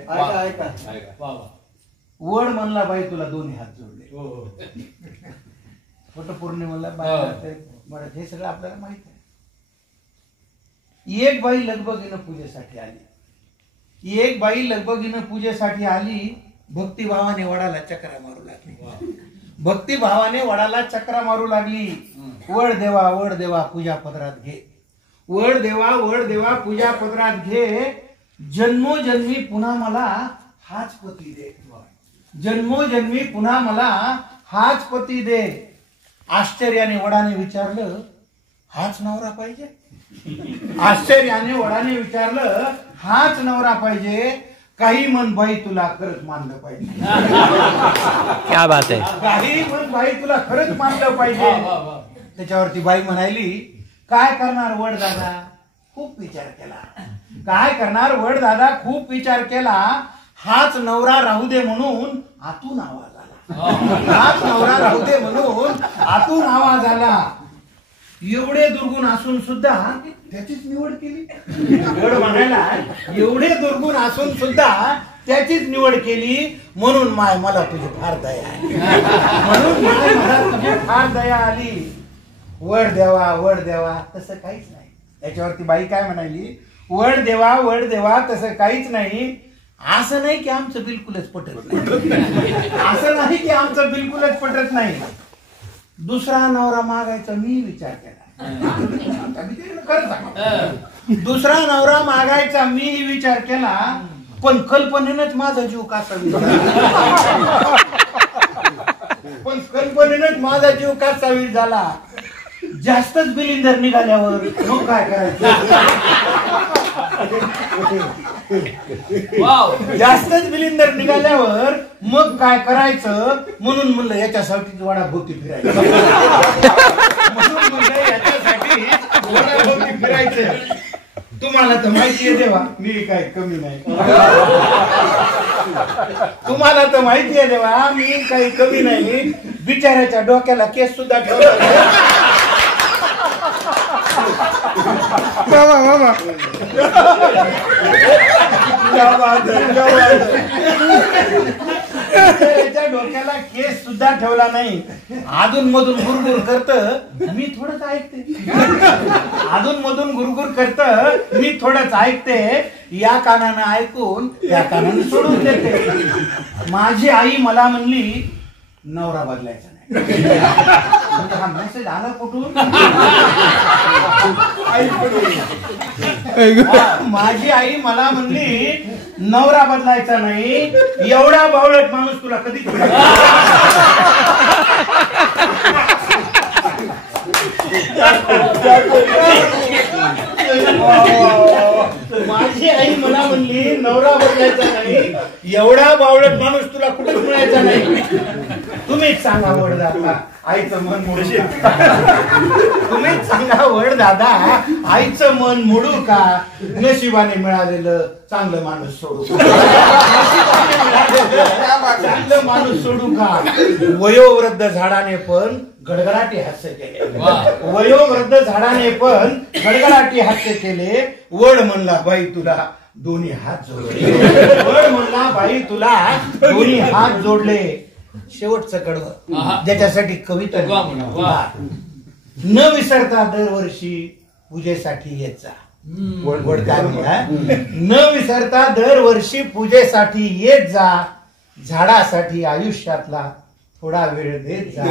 ऐका ऐका वड म्हणला बाई तुला दोन्ही हात जोडले, वटपौर्णिमेला बाई हे सगळं आपल्याला माहित आहे. एक बाई लगबगीनं पूजेसाठी आली, एक बाई लगबगीनं पूजेसाठी आली. भक्तिभावाने वडाला चक्रा मारू लागली, भक्तिभावाने वडाला चक्रा मारू लागली. वड देवा पूजा पदरात घे, वड देवा पूजा पदरात घे. जन्मोजन्मी पुन्हा मला हाच पती दे, जन्मोजन्मी पुन्हा मला हाच पती दे. आश्चर्याने वडाने विचारलं, हाच नवरा पाहिजे? आश्चर्याने वडाने विचारलं, हाच नवरा पाहिजे? काही मन बाई तुला खरंच मानलं पाहिजे. क्या बात आहे. काही मन बाई तुला खरंच मानलं पाहिजे. त्याच्यावरती बाई म्हणाली, काय करणार वड दादा, खूप विचार केला. काय करणार वड दादा, खूप विचार केला. हाच नवरा राहू दे म्हणून आतून आवाज आला, हाच नवरा राहू दे म्हणून आतून आवाज आला. एवढे दुर्गुण असून सुद्धा त्याचीच निवड केली. वड म्हणायला एवढे दुर्गुण असून सुद्धा त्याचीच निवड केली. म्हणून माय मला तुझी फार दया आली, म्हणून माय मला तुझी फार दया आली. वड देवा तसं काहीच नाही. याच्यावरती बाई काय म्हणाली, वड देवा तसं काहीच नाही. असं नाही की आमचं बिलकुलच पटत नाही, असं नाही की आमचं बिलकुलच पटत नाही. दुसरा नवरा मागायचा मी विचार केला, दुसरा नवरा मागायचा मी विचार केला. पण कल्पनेनंच माझा जीव कासा पण कल्पनेनंच माझा जीव कासावीर झाला. जास्तच बिलिंदर निघाल्यावर मग काय करायचं, जास्तच बिलिंदर निघाल्यावर मग काय करायचं. म्हणून म्हणलं याच्यासाठी वडाभोवती फिरायचं, म्हणून म्हणलं याच्यासाठी वडाभोवती फिरायचं. तुम्हाला तर माहिती आहे देवा मी काय कमी नाही, तुम्हाला तर माहिती आहे देवा मी काही कमी नाही. बिचाऱ्याच्या डोक्याला केस सुद्धा ठेवला. डोक्याला केस सुद्धा ठेवला नाही. अधून मधून गुरगुर करत मी थोडंच ऐकते, अधून मधून गुरगुर करत मी थोडंच ऐकते. या कानानं ऐकून या कानानं सोडून देते. माझी आई मला म्हणली नवरा बदलायचा नाही. म्हणजे हा मेसेज आला कुठून? माझी आई मला म्हणली नवरा बदलायचा नाही. एवढा बावळट माणूस तुला कधी माझी आई मला म्हणली नवरा बदलायचा नाही. एवढा बावळट माणूस तुला कुठेच मिळायचा नाही. तुम्हीच सांगा वड दादा आईचं मन मोडू, तुम्हीच सांगा वड दादा आईचं मन मोडू का? नशिबाने मिळालेलं चांगलं माणूस सोडू का? चांगलं माणूस सोडू का? वयोवृद्ध झाडाने पण गडगडाटी हास्य केले, वयोवृद्ध झाडाने पण गडगडाटी हास्य केले. वड म्हणला बाई तुला दोन्ही हात जोडले, वड म्हणला बाई तुला दोन्ही हात जोडले. शेवटचं कडवं ज्याच्यासाठी कविता न विसरता दरवर्षी पूजेसाठी येत जा. वड काय म्हणा, न विसरता दरवर्षी पूजेसाठी येत जा. झाडासाठी आयुष्यातला थोडा वेळ देत जा.